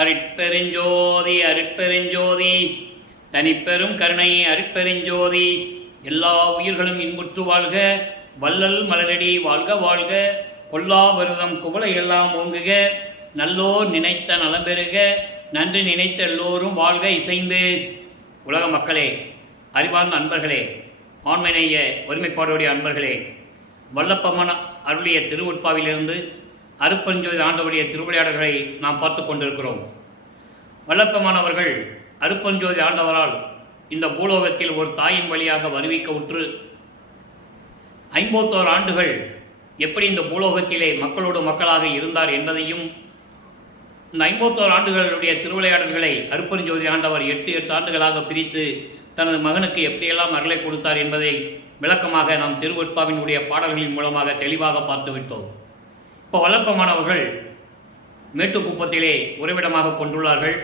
அருட்பெருஞ்சோதி அருட்பெருஞ்சோதி தனிப்பெரும் கருணை அருட்பெருஞ்சோதி. எல்லா உயிர்களும் இன்புற்று வாழ்க, வள்ளல் மலரடி வாழ்க வாழ்க, கொல்லா விரதம் குவளை எல்லாம் ஓங்குக, நல்லோர் நினைத்த நலம் பெறுக, நன்றி நினைத்த எல்லோரும் வாழ்க இசைந்து. உலக மக்களே, அறிவார்ந்த அன்பர்களே, ஆண்மைநேய ஒருமைப்பாடுடைய அன்பர்களே, வல்லப்பமான அருளிய திருவுட்பாவிலிருந்து அருட்பெருஞ்சோதி ஆண்டவருடைய திருவிளையாடல்களை நாம் பார்த்து கொண்டிருக்கிறோம். வல்லப்பமானவர்கள் அருட்பெருஞ்சோதி ஆண்டவரால் இந்த பூலோகத்தில் ஒரு தாயின் வழியாக வருவிக்க உற்று 51 ஆண்டுகள் எப்படி இந்த பூலோகத்திலே மக்களோடு மக்களாக இருந்தார் என்பதையும், இந்த 51 ஆண்டுகளுடைய திருவிளையாடல்களை அருட்பெருஞ்சோதி ஆண்டவர் 8 ஆண்டுகளாக பிரித்து தனது மகனுக்கு எப்படியெல்லாம் அருளை கொடுத்தார் என்பதை விளக்கமாக நாம் திருவெட்பாவினுடைய பாடல்களின் மூலமாக தெளிவாக பார்த்துவிட்டோம். இப்போ வல்லப்பமானவர்கள் மேட்டுக்குப்பத்திலே உறைவிடமாக கொண்டுள்ளார்கள்.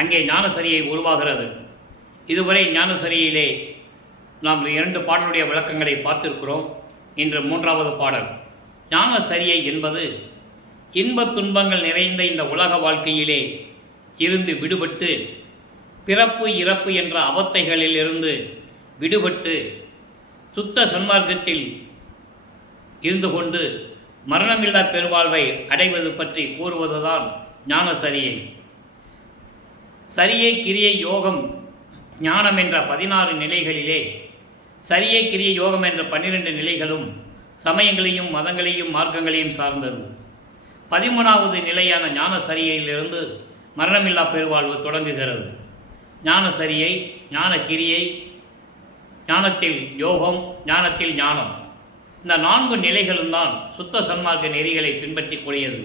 அங்கே ஞானசரியை உருவாகிறது. இதுவரை ஞானசரியிலே நாம் 2 பாடலுடைய விளக்கங்களை பார்த்திருக்கிறோம். இன்று 3வது பாடல். ஞானசரியை என்பது இன்பத் துன்பங்கள் நிறைந்த இந்த உலக வாழ்க்கையிலே இருந்து விடுபட்டு, பிறப்பு இறப்பு என்ற அவத்தைகளில் இருந்து விடுபட்டு சுத்த சன்மார்க்கத்தில் இருந்து கொண்டு மரணமில்லா பெருவாழ்வை அடைவது பற்றி கூறுவதுதான் ஞானசரியை. சரியை கிரியை யோகம் ஞானம் என்ற 16 நிலைகளிலே சரியை கிரியை யோகம் என்ற 12 நிலைகளும் சமயங்களையும் மதங்களையும் மார்க்கங்களையும் சார்ந்தது. 13வது நிலையான ஞானசரியிலிருந்து மரணமில்லா பெருவாழ்வு தொடங்குகிறது. ஞானசரியை, ஞான கிரியை, ஞானத்தில் யோகம், ஞானத்தில் ஞானம், இந்த 4 நிலைகளும் தான் சுத்த சன்மார்க்க நெறிகளை பின்பற்றி கூடியது.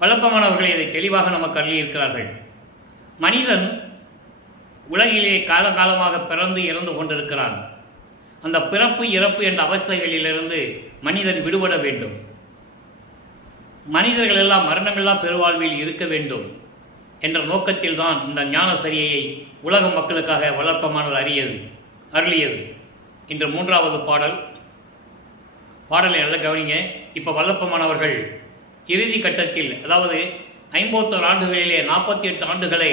வல்லப்பமானவர்கள் இதை தெளிவாக நமக்கு அள்ளியிருக்கிறார்கள். மனிதன் உலகிலே காலகாலமாக பிறந்து இறந்து கொண்டிருக்கிறான். அந்த பிறப்பு இறப்பு என்ற அவஸ்தைகளிலிருந்து மனிதன் விடுபட வேண்டும். மனிதர்கள் எல்லாம் மரணமில்லா பெருவாழ்வில் இருக்க வேண்டும் என்ற நோக்கத்தில் தான் இந்த ஞானசரியை உலக மக்களுக்காக வல்லப்பமானவர் அருளியது. இன்று 3வது பாடலை நல்ல கவனிங்க. இப்போ வல்லப்பமானவர்கள் இறுதி கட்டத்தில், அதாவது 51 ஆண்டுகளிலே 48 ஆண்டுகளை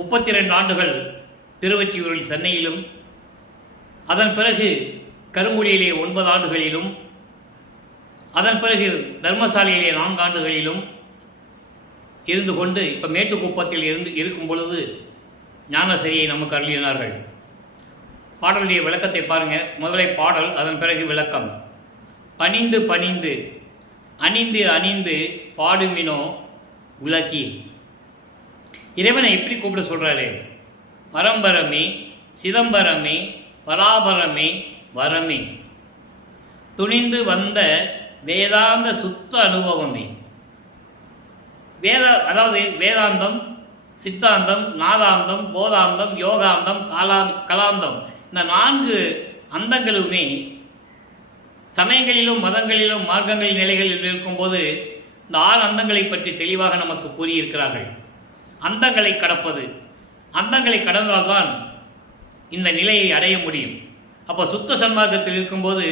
32 ஆண்டுகள் திருவொற்றியூரில் சென்னையிலும், அதன் பிறகு கருங்குடியிலே 9 ஆண்டுகளிலும், அதன் பிறகு தர்மசாலையிலே 4 ஆண்டுகளிலும் இருந்து கொண்டு இப்போ மேட்டுக்குப்பத்தில் இருக்கும் பொழுது ஞானசரியை நமக்கு அருளினார்கள். பாடலுடைய விளக்கத்தை பாருங்கள். முதலை பாடல், அதன் பிறகு விளக்கம். பணிந்து பணிந்து அணிந்து அணிந்து பாடுமினோ உலகி. இறைவனை எப்படி கூப்பிட சொல்கிறாரு? பரம்பரமே, சிதம்பரமே, பராபரமே, வரமே, துணிந்து வந்த வேதாந்த சுத்த அனுபவமே. அதாவது வேதாந்தம், சித்தாந்தம், நாதாந்தம், போதாந்தம், யோகாந்தம், கலாந்தம், இந்த 4 அந்தங்களுமே சமயங்களிலும் மதங்களிலும் மார்க்கங்களின் நிலைகளில் இருக்கும்போது இந்த 6 அந்தங்களை பற்றி தெளிவாக நமக்கு கூறியிருக்கிறார்கள். அந்தங்களை கடப்பது, அந்தங்களை கடந்தால்தான் இந்த நிலையை அடைய முடியும். அப்போ சுத்த சன்மார்க்கத்தில் இருக்கும்போது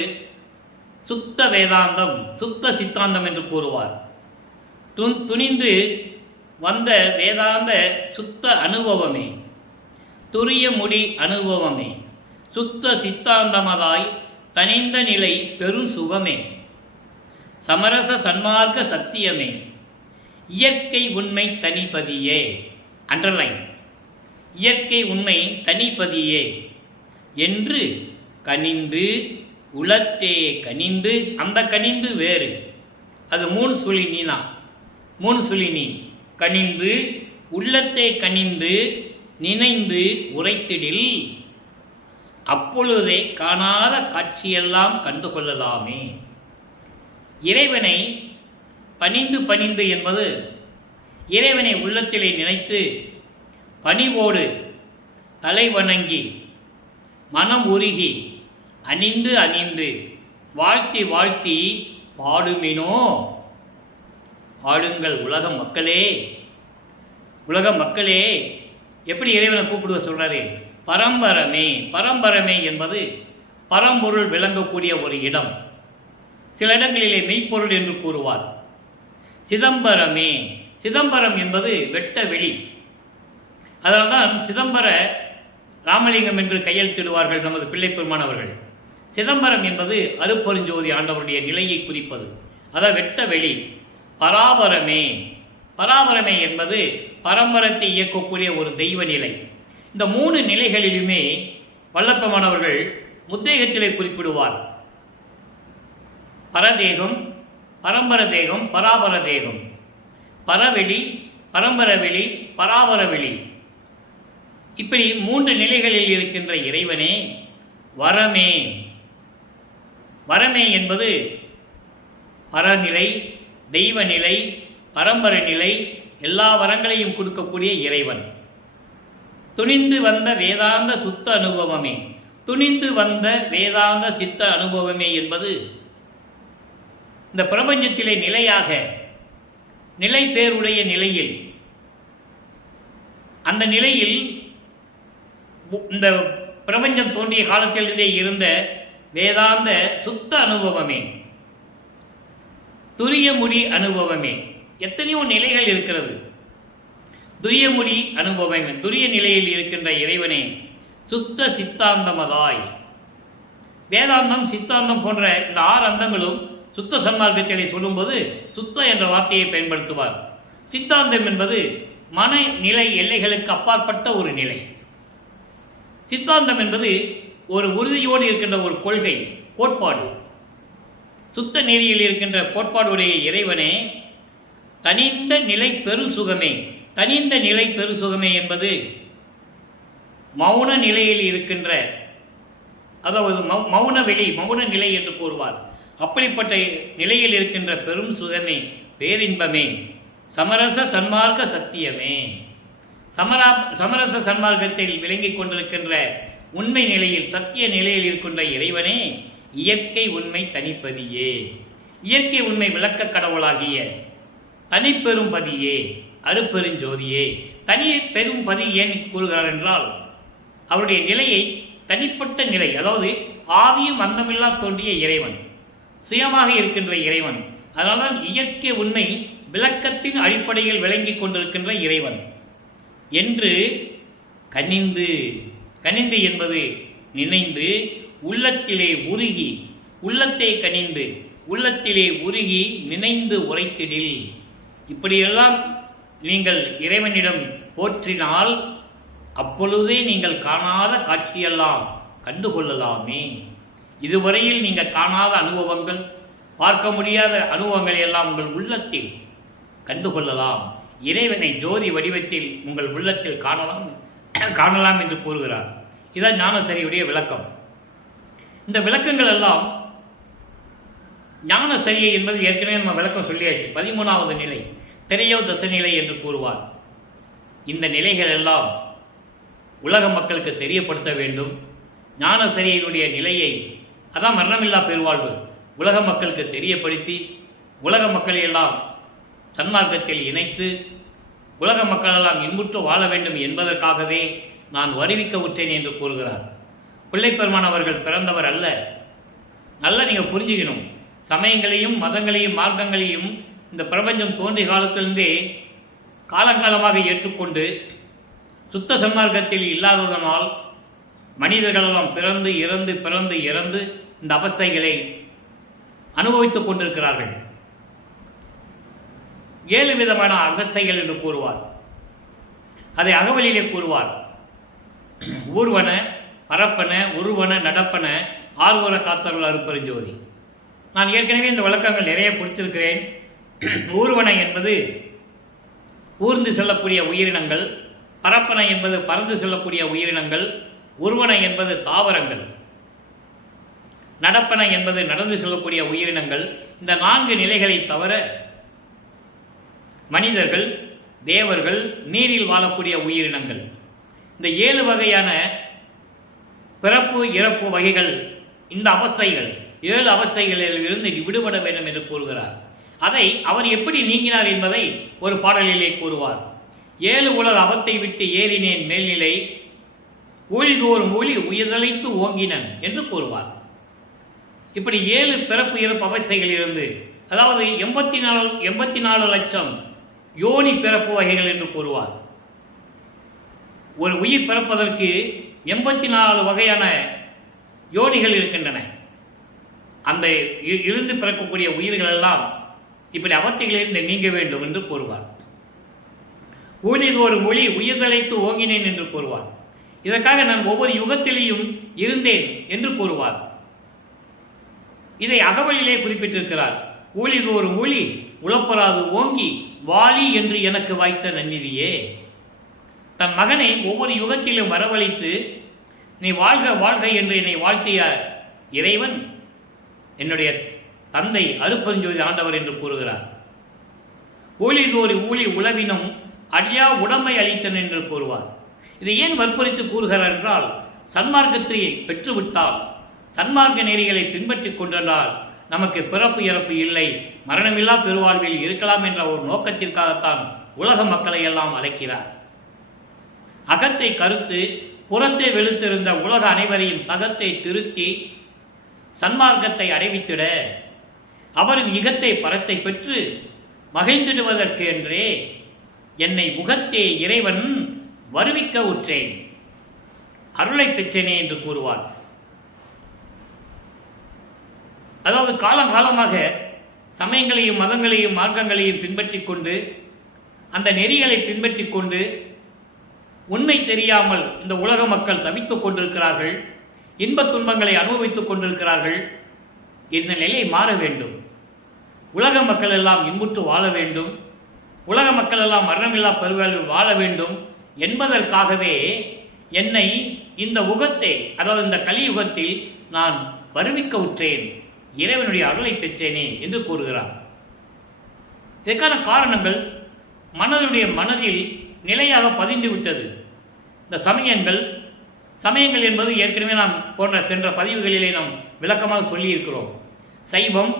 சுத்த வேதாந்தம், சுத்த சித்தாந்தம் என்று கூறுவார். துணிந்து வந்த வேதாந்த சுத்த அனுபவமே, துரிய முடி அனுபவமே, சுத்த சித்தாந்தமதாய் தனிந்த நிலை பெரும் சுகமே, சமரச சன்மார்க்க சத்தியமே, இயற்கை உண்மை தனிப்பதியே. அண்டர்லைன். இயற்கை உண்மை தனிப்பதியே என்று கனிந்து உளத்தே கனிந்து. அந்த கனிந்து வேறு, அது 3 சுழி நீனா, 3 சுழி நீ. கனிந்து உள்ளத்தே கனிந்து நினைந்து உரைத்திடில் அப்பொழுதே காணாத காட்சியெல்லாம் கண்டு கொள்ளலாமே. இறைவனை பணிந்து பணிந்து என்பது இறைவனை உள்ளத்திலே நினைத்து பணிவோடு தலை வணங்கி மனம் உருகி அணிந்து அணிந்து வாழ்த்தி வாழ்த்தி பாடுமினோ. பாடுங்கள் உலக மக்களே. உலக மக்களே எப்படி இறைவனை கூப்பிடுவ சொல்கிறாரு? பரம்பரமே. பரம்பரமே என்பது பரம்பொருள் விளங்கக்கூடிய ஒரு இடம். சில இடங்களிலே மெய்ப்பொருள் என்று கூறுவார், சிதம்பரமே. சிதம்பரம் என்பது வெட்ட வெளி. அதனால்தான் சிதம்பர ராமலிங்கம் என்று கையெழுத்திடுவார்கள் நமது பிள்ளை பெருமான் அவர்கள். சிதம்பரம் என்பது அருப்பெருஞ்சோதி ஆண்டவருடைய நிலையை குறிப்பது. அதான் வெட்ட வெளி. பராபரமே. பராபரமே என்பது பரம்பரத்தை இயக்கக்கூடிய ஒரு தெய்வ நிலை. இந்த 3 நிலைகளிலுமே வல்லப்பெருமானவர்கள் முத்தேகத்திலே குறிப்பிடுவார். பரதேகம், பரம்பர தேகம், பராபர தேகம். பரவெளி, பரம்பரவெளி, பராபரவெளி. இப்படி 3 நிலைகளில் இருக்கின்ற இறைவனே வரமே. வரமே என்பது பரநிலை, தெய்வநிலை, பரம்பர நிலை, எல்லா வரங்களையும் கொடுக்கக்கூடிய இறைவன். துணிந்து வந்த வேதாந்த சுத்த அனுபவமே. துணிந்து வந்த வேதாந்த சித்த அனுபவமே என்பது இந்த பிரபஞ்சத்திலே நிலையாக நிலை பேருடைய நிலையில், அந்த நிலையில் இந்த பிரபஞ்சம் தோன்றிய காலத்திலிருந்தே இருந்த வேதாந்த சுத்த அனுபவமே, துரியமுடி அனுபவமே. எத்தனையோ நிலைகள் இருக்கிறது. துரியமுடி அனுபவமே, துரிய நிலையில் இருக்கின்ற இறைவனே சுத்த சித்தாந்தமதாய். வேதாந்தம், சித்தாந்தம் போன்ற இந்த 6 அந்தங்களும் சுத்த சன்மார்க்கத்திலே சொல்லும்போது சுத்த என்ற வார்த்தையை பயன்படுத்துவார். சித்தாந்தம் என்பது மனநிலை எல்லைகளுக்கு அப்பாற்பட்ட ஒரு நிலை. சித்தாந்தம் என்பது ஒரு உறுதியோடு இருக்கின்ற ஒரு கொள்கை, கோட்பாடு. சுத்த நெறியில் இருக்கின்ற கோட்பாடுடைய இறைவனே தனிந்த நிலை பெரு சுகமே. தனிந்த நிலை பெரு சுகமே என்பது மௌன நிலையில் இருக்கின்ற, அதாவது மௌன வெளி, மௌன நிலை என்று கூறுவார். அப்படிப்பட்ட நிலையில் இருக்கின்ற பெரும் சுகமே, பேரின்பமே, சமரச சன்மார்க்க சத்தியமே. சமரச சன்மார்க்கத்தில் விளங்கிக் கொண்டிருக்கின்ற உண்மை நிலையில், சத்திய நிலையில் இருக்கின்ற இறைவனே இயற்கை உண்மை தனிப்பதியே. இயற்கை உண்மை விளக்க கடவுளாகிய தனிப்பெரும் பதியே, அருப்பெருஞ்சோதியே. தனி பெரும் பதி ஏன் கூறுகிறார் என்றால், அவருடைய நிலையை தனிப்பட்ட நிலை, அதாவது ஆதியும் அந்தமில்லா தோன்றிய இறைவன், சுயமாக இருக்கின்ற இறைவன். அதனால்தான் இயற்கை உண்மை விளக்கத்தின் அடிப்படையில் விளங்கிக் கொண்டிருக்கின்ற இறைவன் என்று கனிந்து. கனிந்து என்பது நினைந்து, உள்ளத்திலே உருகி, உள்ளத்தை கனிந்து உள்ளத்திலே உருகி நினைந்து உரைத்திடில். இப்படியெல்லாம் நீங்கள் இறைவனிடம் போற்றினால் அப்பொழுதே நீங்கள் காணாத காட்சியெல்லாம் கண்டுகொள்ளலாமே. இதுவரையில் நீங்கள் காணாத அனுபவங்கள், பார்க்க முடியாத அனுபவங்களை எல்லாம் உங்கள் உள்ளத்தில் கண்டுகொள்ளலாம். இறைவனை ஜோதி வடிவத்தில் உங்கள் உள்ளத்தில் காணலாம் என்று கூறுகிறார். இதான் ஞானசரியுடைய விளக்கம். இந்த விளக்கங்கள் எல்லாம் ஞானசரியை என்பது ஏற்கனவே நம்ம விளக்கம் சொல்லியாச்சு. 13வது நிலை திரையோ தசநிலை என்று கூறுவார். இந்த நிலைகள் எல்லாம் உலக மக்களுக்கு தெரியப்படுத்த வேண்டும். ஞானசரியினுடைய நிலையை, அதான் மரணமில்லா பெருவாழ்வு, உலக மக்களுக்கு தெரியப்படுத்தி உலக மக்களை எல்லாம் சன்மார்க்கத்தில் இணைத்து உலக மக்களெல்லாம் இன்புற்று வாழ வேண்டும் என்பதற்காகவே நான் வருவிக்க விட்டேன் என்று கூறுகிறார். பிள்ளைப்பெருமான் அவர்கள் பிறந்தவர் அல்ல. நல்லா நீங்கள் புரிஞ்சுக்கணும். சமயங்களையும் மதங்களையும் மார்க்கங்களையும் இந்த பிரபஞ்சம் தோன்றிய காலத்திலிருந்தே காலங்காலமாக ஏற்றுக்கொண்டு சுத்த சன்மார்க்கத்தில் இல்லாததனால் மனிதர்களெல்லாம் பிறந்து இறந்து பிறந்து இறந்து இந்த அவஸ்தைகளை அனுபவித்துக் கொண்டிருக்கிறார்கள். 7 விதமான அவஸ்தைகள் என்று கூறுவார். அதை அகவலிலே கூறுவார். ஊர்வன, பரப்பன, உருவன, நடப்பன, ஆர்வர காத்தருள் அருப்பெருஞ்சோதி. நான் ஏற்கனவே இந்த விளக்கங்கள் நிறைய கொடுத்திருக்கிறேன். ஊர்வன என்பது ஊர்ந்து செல்லக்கூடிய உயிரினங்கள், பரப்பன என்பது பறந்து செல்லக்கூடிய உயிரினங்கள், உருவன என்பது தாவரங்கள், நடப்பன என்பது நடந்து செல்லக்கூடிய உயிரினங்கள். இந்த 4 நிலைகளை தவிர மனிதர்கள், தேவர்கள், நீரில் வாழக்கூடிய உயிரினங்கள், இந்த 7 வகையான பிறப்பு இறப்பு வகைகள், இந்த அவஸ்தைகள் 7 அவஸ்தைகளில் இருந்து விடுபட வேண்டும் என்று கூறுகிறார். அதை அவர் எப்படி நீங்கினார் என்பதை ஒரு பாடலிலே கூறுவார். 7 உலக அவத்தை விட்டு ஏறினேன் மேல்நிலை, ஊழிதோறும் ஊழி உயிர்தலைத்து ஓங்கினன் என்று கூறுவார். இப்படி 7 பிறப்பு இறப்பு அவஸ்தைகளிலிருந்து அதாவது 84 லட்சம் யோனி பிறப்பு வகைகள் என்று கூறுவார். ஒரு உயிர் பிறப்பதற்கு 84 வகையான யோனிகள் இருக்கின்றன. அந்த இருந்து பிறக்கக்கூடிய உயிர்கள் எல்லாம் இப்படி அவத்தைகளிலிருந்து நீங்க வேண்டும் என்று கூறுவார். ஊழிது ஒரு மொழி உயிர்தழைத்து ஓங்கினேன் என்று கூறுவார். இதற்காக நான் ஒவ்வொரு யுகத்திலேயும் இருந்தேன் என்று கூறுவார். இதை அகவலிலே குறிப்பிட்டிருக்கிறார். ஊழிது ஒரு மொழி உழப்பராது ஓங்கி வாலி என்று எனக்கு வாய்த்த நன்னிதியே. தன் மகனை ஒவ்வொரு யுகத்திலும் வரவழைத்து நீ வாழ்க வாழ்க என்று என்னை வாழ்த்திய இறைவன் என்னுடைய தந்தை அருட்பெருஞ்சோதி ஆண்டவர் என்று கூறுகிறார். ஊழிதோறு ஊழி உளவினும் அழியா உடம்பை அளித்தன் என்று கூறுவார். இதை ஏன் வற்புறுத்தி கூறுகிறார் என்றால், சன்மார்க்கத்தை பெற்றுவிட்டால், சன்மார்க்க நெறிகளை பின்பற்றி கொண்டால் நமக்கு பிறப்பு இறப்பு இல்லை, மரணமில்லா பெருவாழ்வில் இருக்கலாம் என்ற ஒரு நோக்கத்திற்காகத்தான் உலக மக்களை எல்லாம் அழைக்கிறார். அகத்தை கருத்து புறத்தை வெளுத்திருந்த உலக அனைவரையும் சகத்தை திருத்தி சன்மார்க்கத்தை அடைவித்திட அவரின் இகத்தை பரத்தை பெற்று மகிழ்ந்திடுவதற்கு என்றே என்னை முகத்தே இறைவன் வருவிக்க உற்றேன், அருளை பெற்றேனே என்று கூறுவார். அதாவது காலகாலமாக சமயங்களையும் மதங்களையும் மார்க்கங்களையும் பின்பற்றி கொண்டு அந்த நெறிகளை பின்பற்றி கொண்டு உண்மை தெரியாமல் இந்த உலக மக்கள் தவித்துக் கொண்டிருக்கிறார்கள், இன்பத் துன்பங்களை அனுபவித்துக் கொண்டிருக்கிறார்கள். இந்த நிலை மாற வேண்டும். உலக மக்கள் எல்லாம் இன்புற்று வாழ வேண்டும், உலக மக்கள் எல்லாம் மரணமில்லா பெருவாழ்வில் வாழ வேண்டும் என்பதற்காகவே என்னை இந்த யுகத்தை, அதாவது இந்த கலியுகத்தில் நான் வருவிக்க உற்றேன், இறைவனுடைய அருளை பெற்றேனே என்று கூறுகிறார். இதற்கான காரணங்கள் மனதில் நிலையாக பதிந்து விட்டது. இந்த சமயங்கள் என்பது ஏற்கனவே நாம் சென்ற பதிவுகளிலே நாம் விளக்கமாக சொல்லியிருக்கிறோம். சைவம்,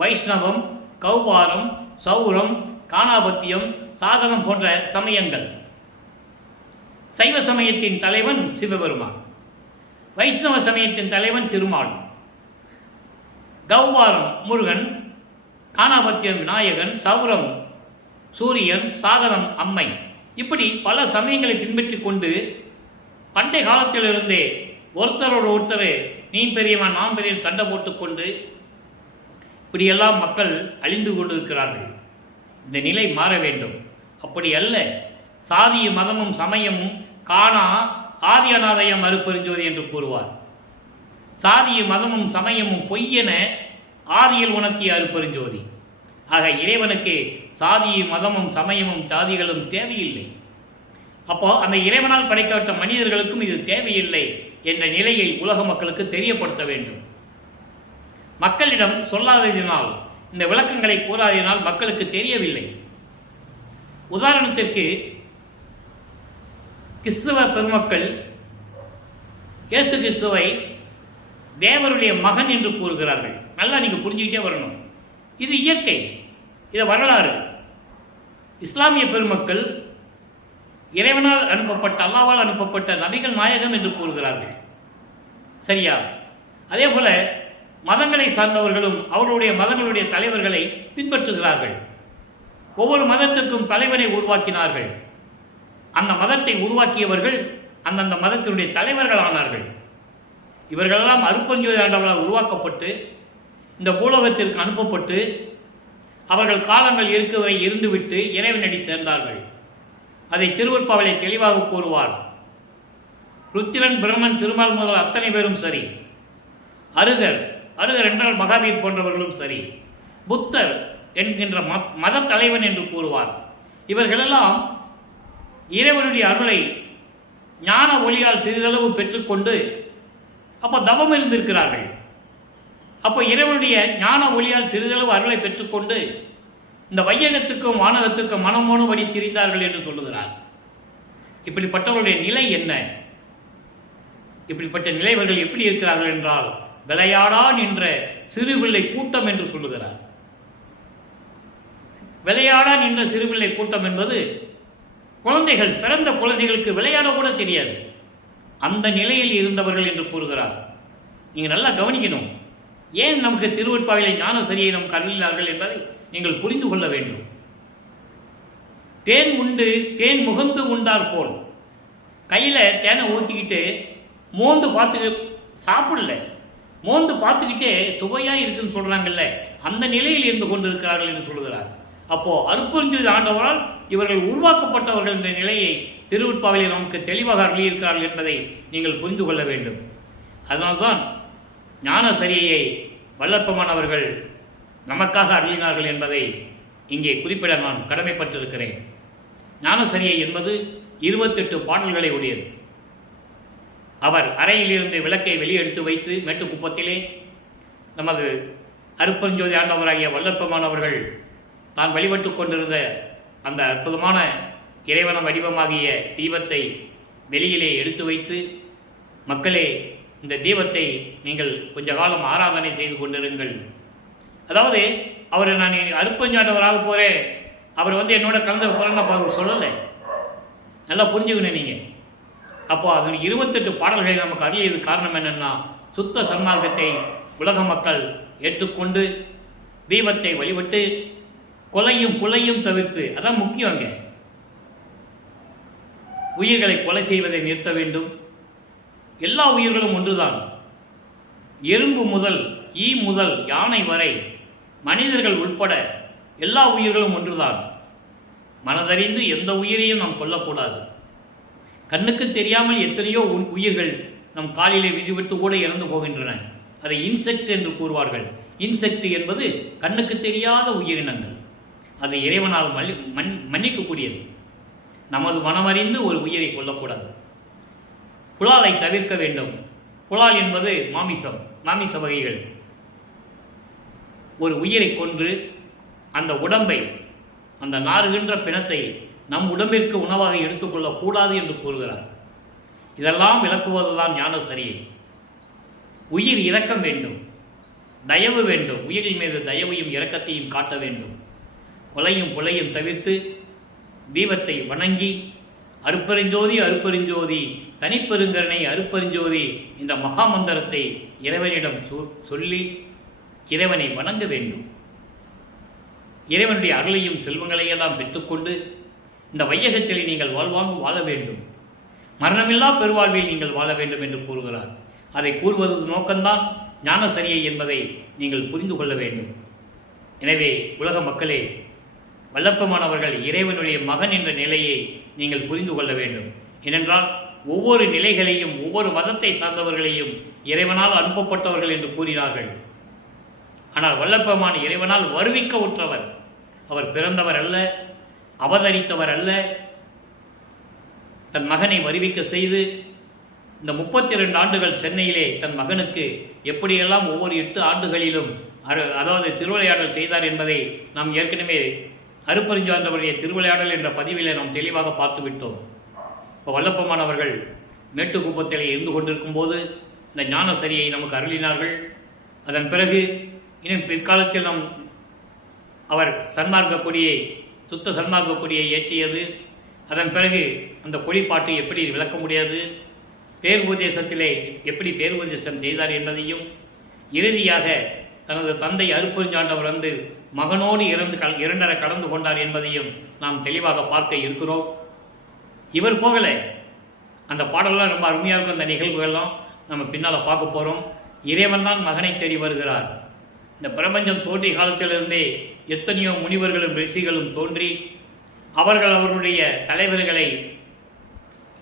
வைஷ்ணவம், கௌபாரம், சௌரம், காணாபத்தியம், சாகரம் போன்ற சமயங்கள். சைவ சமயத்தின் தலைவன் சிவபெருமான், வைஷ்ணவ சமயத்தின் தலைவன் திருமால், கௌபாரம் முருகன், காணாபத்தியம் விநாயகன், சௌரம் சூரியன், சாகரம் அம்மை. இப்படி பல சமயங்களை பின்பற்றி கொண்டு பண்டை காலத்திலிருந்தே ஒருத்தரோடு ஒருத்தர் நீ பெரியவன் நான் பெரியவன் சண்டை போட்டுக்கொண்டு இப்படியெல்லாம் மக்கள் அழிந்து கொண்டிருக்கிறார்கள். இந்த நிலை மாற வேண்டும். அப்படி அல்ல, சாதியும் மதமும் சமயமும் காணா ஆதி அநாதயம் அருட்பெருஞ்சோதி என்று கூறுவார். சாதியும் மதமும் சமயமும் பொய்யென ஆதியில் உணர்த்திய அருட்பெருஞ்சோதி. ஆக இறைவனுக்கு சாதியும் மதமும் சமயமும் ஜாதிகளும் தேவையில்லை. அப்போ அந்த இறைவனால் படைக்கப்பட்ட மனிதர்களுக்கும் இது தேவையில்லை என்ற நிலையை உலக மக்களுக்கு தெரியப்படுத்த வேண்டும். மக்களிடம் சொல்லாததினால், இந்த விளக்கங்களை கூறாததினால் மக்களுக்கு தெரியவில்லை. உதாரணத்திற்கு கிறிஸ்துவ பெருமக்கள் இயேசு கிறிஸ்துவை தேவருடைய மகன் என்று கூறுகிறார்கள். நல்லா நீங்கள் புரிஞ்சுக்கிட்டே வரணும். இது இயற்கை, இது வரலாறு. இஸ்லாமிய பெருமக்கள் இறைவனால் அனுப்பப்பட்ட, அல்லாவால் அனுப்பப்பட்ட நபிகள் நாயகம் என்று கூறுகிறார்கள். சரியா? அதே போல மதங்களை சார்ந்தவர்களும் அவர்களுடைய மதங்களுடைய தலைவர்களை பின்பற்றுகிறார்கள். ஒவ்வொரு மதத்துக்கும் தலைவனை உருவாக்கினார்கள். அந்த மதத்தை உருவாக்கியவர்கள் அந்தந்த மதத்தினுடைய தலைவர்கள் ஆனார்கள். இவர்களெல்லாம் அருட்பெருஞ்சோதி ஆண்டவரால் உருவாக்கப்பட்டு இந்த பூலோகத்திற்கு அனுப்பப்பட்டு அவர்கள் காலங்கள் இருக்கவை இருந்துவிட்டு இறைவனடி சேர்ந்தார்கள். அதை திருவருட்பாவிலே தெளிவாக கூறுவார். ருத்திரன், பிரம்மன், திருமால் முதல் அத்தனை பேரும் சரி, அருகர் என்றால் மகாவீர் போன்றவர்களும் சரி, புத்தர் என்கின்ற மத தலைவன் என்று கூறுவார். இவர்களெல்லாம் இறைவனுடைய அருளை ஞான ஒளியால் சிறிதளவு பெற்றுக்கொண்டு அப்போ தவம் இருந்திருக்கிறார்கள். அப்போ இறைவனுடைய ஞான ஒளியால் சிறிதளவு அருளை பெற்றுக்கொண்டு இந்த வையகத்துக்கும் வானகத்துக்கும் மனமோனுபடி திரிந்தார்கள் என்று சொல்லுகிறார். இப்படிப்பட்டவர்களுடைய நிலை என்ன? இப்படிப்பட்ட நிலைவர்கள் எப்படி இருக்கிறார்கள் என்றால், விளையாடா நின்ற சிறுபிள்ளை கூட்டம் என்று சொல்லுகிறார். விளையாடா நின்ற சிறுபிள்ளை கூட்டம் என்பது குழந்தைகள், பிறந்த குழந்தைகளுக்கு விளையாட கூட தெரியாது, அந்த நிலையில் இருந்தவர்கள் என்று கூறுகிறார். நீங்கள் நல்லா கவனிக்கணும். ஏன் நமக்கு திருவெட்பாவிலே ஞான சரியை நமக்கு அருளினார்கள் என்பதை நீங்கள் புரிந்து கொள்ள வேண்டும். தேன் உண்டு தேன் முகந்து உண்டார் போல், கையில் தேனை ஊற்றிக்கிட்டு மோந்து பார்த்து சாப்பிடல, மோந்து பார்த்துக்கிட்டே சுவையாக இருக்குன்னு சொல்கிறாங்கல்ல, அந்த நிலையில் இருந்து கொண்டு இருக்கிறார்கள் என்று சொல்கிறார். அப்போது அருட்பெருஞ்சோதி ஆண்டவரால் இவர்கள் உருவாக்கப்பட்டவர்கள் என்ற நிலையை திருவெட்பாவிலே நமக்கு தெளிவாக அருளியிருக்கிறார்கள் என்பதை நீங்கள் புரிந்து கொள்ள வேண்டும். அதனால்தான் ஞான சரியை வல்லற்பமானவர்கள் நமக்காக அருளினார்கள் என்பதை இங்கே குறிப்பிட நான் கடமைப்பட்டிருக்கிறேன். ஞான சரியை என்பது 28 பாடல்களை உடையது. அவர் அறையிலிருந்து விளக்கை வெளியெடுத்து வைத்து மேட்டுக்குப்பத்திலே நமது அருட்பெருஞ்சோதி ஆண்டவராகிய வல்லற்பமானவர்கள் தான் வழிபட்டு கொண்டிருந்த அந்த அற்புதமான இறைவன வடிவமாகிய தீபத்தை வெளியிலே எடுத்து வைத்து, மக்களே இந்த தீபத்தை நீங்கள் கொஞ்ச காலம் ஆராதனை செய்து கொண்டிருங்கள். அதாவது அவர் நான் அருட்பெருஞ்சாண்டவராக போகிறேன், அவர் என்னோட கலந்து போகிறேன்னு அவர் சொல்லலை. நல்லா புரிஞ்சுக்கணும் நீங்கள். அப்போ அது 28 பாடல்களை நமக்கு அறியது காரணம் என்னென்னா, சுத்த சன்மார்க்கத்தை உலக மக்கள் ஏற்றுக்கொண்டு தீபத்தை வழிபட்டு கொலையும் புலையும் தவிர்த்து, அதான் முக்கியம். அங்கே உயிர்களை கொலை செய்வதை நிறுத்த வேண்டும். எல்லா உயிர்களும் ஒன்றுதான். எறும்பு முதல் ஈ முதல் யானை வரை மனிதர்கள் உட்பட எல்லா உயிர்களும் ஒன்றுதான். மனதறிந்து எந்த உயிரையும் நாம் கொல்லக்கூடாது. கண்ணுக்கு தெரியாமல் எத்தனையோ உயிர்கள் நம் காலிலே விதிவிட்டு கூட இறந்து போகின்றன. அதை இன்செக்ட் என்று கூறுவார்கள். இன்செக்ட் என்பது கண்ணுக்கு தெரியாத உயிரினங்கள். அது இறைவனால் மன்னிக்கக்கூடியது. நமது மனமறிந்து ஒரு உயிரை கொல்லக்கூடாது. புலாலை தவிர்க்க வேண்டும். புலால் என்பது மாமிச வகைகள். ஒரு உயிரை கொன்று அந்த உடம்பை, அந்த நாறுகின்ற பிணத்தை நம் உடம்பிற்கு உணவாக எடுத்துக்கொள்ளக்கூடாது என்று கூறுகிறார். இதெல்லாம் விளக்குவதுதான் ஞான சரியை. உயிர் இரக்கம் வேண்டும், தயவு வேண்டும். உயிரின் மீது தயவையும் இரக்கத்தையும் காட்ட வேண்டும். கொலையும் புலையும் தவிர்த்து தீபத்தை வணங்கி அருட்பெருஞ்சோதி அருட்பெருஞ்சோதி தனிப்பெருங்கருணை அருட்பெருஞ்சோதி என்ற மகாமந்திரத்தை இறைவனிடம் சொல்லி இறைவனை வணங்க வேண்டும். இறைவனுடைய அருளையும் செல்வங்களையெல்லாம் பெற்றுக்கொண்டு இந்த வையகத்தில் நீங்கள் வாழ்வாங்க வாழ வேண்டும். மரணமில்லா பெருவாழ்வில் நீங்கள் வாழ வேண்டும் என்று கூறுகிறார். அதை கூறுவது நோக்கம்தான் ஞான சரியை என்பதை நீங்கள் புரிந்து கொள்ள வேண்டும். எனவே உலக மக்களே, வல்லப்பமானவர்கள் இறைவனுடைய மகன் என்ற நிலையை நீங்கள் புரிந்து கொள்ள வேண்டும். ஏனென்றால் ஒவ்வொரு நிலைகளையும் ஒவ்வொரு மதத்தை சார்ந்தவர்களையும் இறைவனால் அனுப்பப்பட்டவர்கள் என்று கூறினார்கள். ஆனால் வல்லப்பமான இறைவனால் வருவிக்க உற்றவர். அவர் பிறந்தவர் அல்ல, அவதரித்தவர் அல்ல. தன் மகனை வருவிக்க செய்து இந்த 32 ஆண்டுகள் சென்னையிலே தன் மகனுக்கு எப்படியெல்லாம் ஒவ்வொரு 8 ஆண்டுகளிலும் அதாவது திருவிளையாடல் செய்தார் என்பதை நாம் ஏற்கனவே அருட்பெருஞ்சாண்டவருடைய திருவிளையாடல் என்ற பதிவிலே நாம் தெளிவாக பார்த்துவிட்டோம். இப்போ வல்லப்பமானவர்கள் மேட்டுக்குப்பத்திலே இருந்து கொண்டிருக்கும் போது இந்த ஞான சரியை நமக்கு அருளினார்கள். அதன் பிறகு இன்னும் பிற்காலத்தில் அவர் சன்மார்க்க கொடியை, சுத்த சன்மார்க்க கொடியை ஏற்றியது. அதன் பிறகு அந்த கொடிப்பாட்டு எப்படி விளக்க முடியாது, பேருபதேசத்திலே எப்படி பேருபதேசம் செய்தார் என்பதையும், இறுதியாக தனது தந்தை அருட்பெருஞ்சாண்டவர் வந்து மகனோடு இரண்டரை கலந்து கொண்டார் என்பதையும் நாம் தெளிவாக பார்க்க இருக்கிறோம். இவர் போகல, அந்த பாடலாம் ரொம்ப அருமையாக இருக்கும். அந்த நிகழ்வுகள்லாம் நம்ம பின்னால் பார்க்க போகிறோம். இறைவன் தான் மகனை தேடி வருகிறார். இந்த பிரபஞ்சம் தோன்றிய காலத்திலிருந்தே எத்தனையோ முனிவர்களும் ரிஷிகளும் தோன்றி அவர்களுடைய தலைவர்களை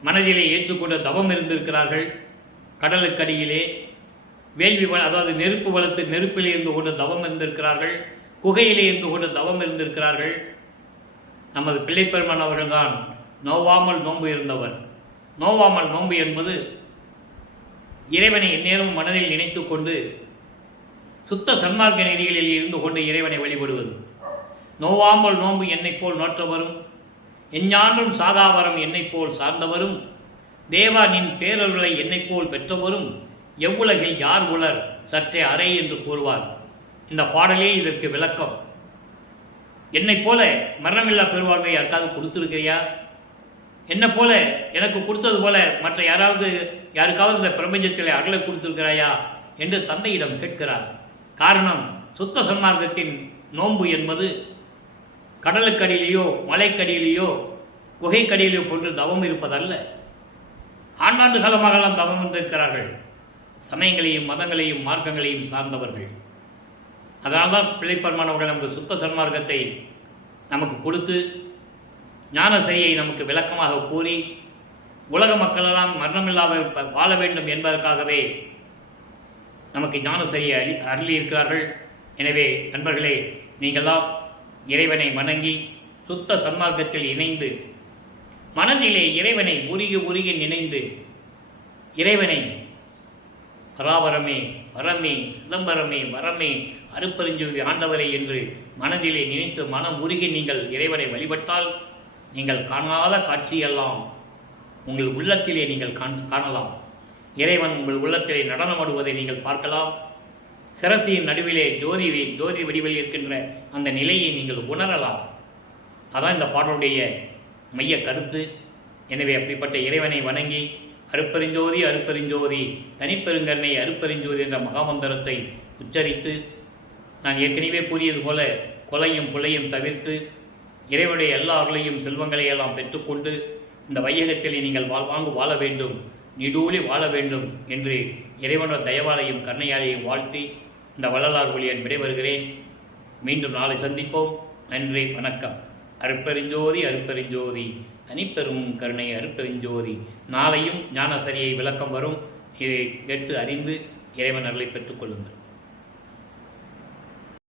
மனதிலே ஏற்றுக்கொண்ட தவம் இருந்திருக்கிறார்கள். கடலுக்கடியிலே வேள்வி, அதாவது நெருப்பு வளர்த்து நெருப்பிலே இருந்து கொண்டு தவம் இருந்திருக்கிறார்கள். குகையிலே இருந்து கொண்டு தவம் இருந்திருக்கிறார்கள். நமது பிள்ளைப்பெருமான் அவர்கள்தான் நோவாமல் நோன்பு இருந்தவர். நோவாமல் நோன்பு என்பது இறைவனை எந்நேரம் மனதில் நினைத்து கொண்டு சுத்த சன்மார்க்க நெறிகளில் இருந்து கொண்டு இறைவனை வழிபடுவது. நோவாமல் நோன்பு என்னைப் போல் நோற்றவரும் எஞ்ஞான்றும் சாகாவரம் என்னைப் போல் சார்ந்தவரும் தேவா நின் பேரருளை என்னைப் போல் பெற்றவரும் எவ்வுலகில் யார் உலர் சற்றே அறை என்று கூறுவார். இந்த பாடலே இதற்கு விளக்கம். என்னைப் போல மரணமில்லா பெருவாழ்வை யாருக்காவது கொடுத்துருக்கிறியா? என்னை போல எனக்கு கொடுத்தது போல மற்ற யாருக்காவது இந்த பிரபஞ்சத்தில் அருளை கொடுத்துருக்கிறாயா என்று தந்தையிடம் கேட்கிறார். காரணம், சுத்த சன்மார்க்கத்தின் நோன்பு என்பது கடலுக்கடியிலேயோ மலைக்கடியிலேயோ குகைக்கடியிலேயோ போன்று தவம் இருப்பதல்ல. ஆண்டாண்டு காலமாகலாம் தவம் வந்திருக்கிறார்கள், சமயங்களையும் மதங்களையும் மார்க்கங்களையும் சார்ந்தவர்கள். அதனால்தான் பிள்ளைப்பெருமானவர்கள் நமக்கு சுத்த சன்மார்க்கத்தை நமக்கு கொடுத்து ஞானசரியை நமக்கு விளக்கமாக கூறி உலக மக்களெல்லாம் மரணமில்லாத வாழ வேண்டும் என்பதற்காகவே நமக்கு ஞானசரியை அருளியிருக்கிறார்கள். எனவே நண்பர்களே, நீங்களாம் இறைவனை வணங்கி சுத்த சன்மார்க்கத்தில் இணைந்து மனதிலே இறைவனை உருகி உருகி நினைந்து இறைவனை பராபரமே பரமே சிதம்பரமே வரமே அருப்பெருஞ்சோதி ஆண்டவரை என்று மனதிலே நினைத்து மனம் உருகி நீங்கள் இறைவனை வழிபட்டால் நீங்கள் காணாத காட்சியெல்லாம் உங்கள் உள்ளத்திலே நீங்கள் காணலாம். இறைவன் உங்கள் உள்ளத்திலே நடனமாடுவதை நீங்கள் பார்க்கலாம். சிரசியின் நடுவிலே ஜோதி வடிவில் இருக்கின்ற அந்த நிலையை நீங்கள் உணரலாம். அதான் இந்த பாடலுடைய மைய கருத்து. எனவே அப்படிப்பட்ட இறைவனை வணங்கி அருப்பெருஞ்சோதி அருப்பெருஞ்சோதி தனிப்பெருங்கருணை அருப்பெருஞ்சோதி என்ற மகாமந்திரத்தை உச்சரித்து, நான் ஏற்கனவே கூறியது போல கொலையும் புலையும் தவிர்த்து இறைவனுடைய எல்லா அருளையும் செல்வங்களையெல்லாம் பெற்றுக்கொண்டு இந்த வையகத்தில் நீங்கள் வாழ வேண்டும், நீடூழி வாழ வேண்டும் என்று இறைவனோட தயவாலையும் கருணையாலையும் வாழ்த்தி இந்த வள்ளலார் ஒளியன் விடைபெறுகிறேன். மீண்டும் நாளை சந்திப்போம். நன்றி, வணக்கம். அருப்பெருஞ்சோதி அருப்பெருஞ்சோதி தனிப்பெரும் கருணை அருப்பெருஞ்சோதி. நாளையும் ஞானசரியை விளக்கம் வரும். இதை கேட்டு அறிந்து இறைவன் அருளை பெற்றுக்கொள்ளுங்கள்.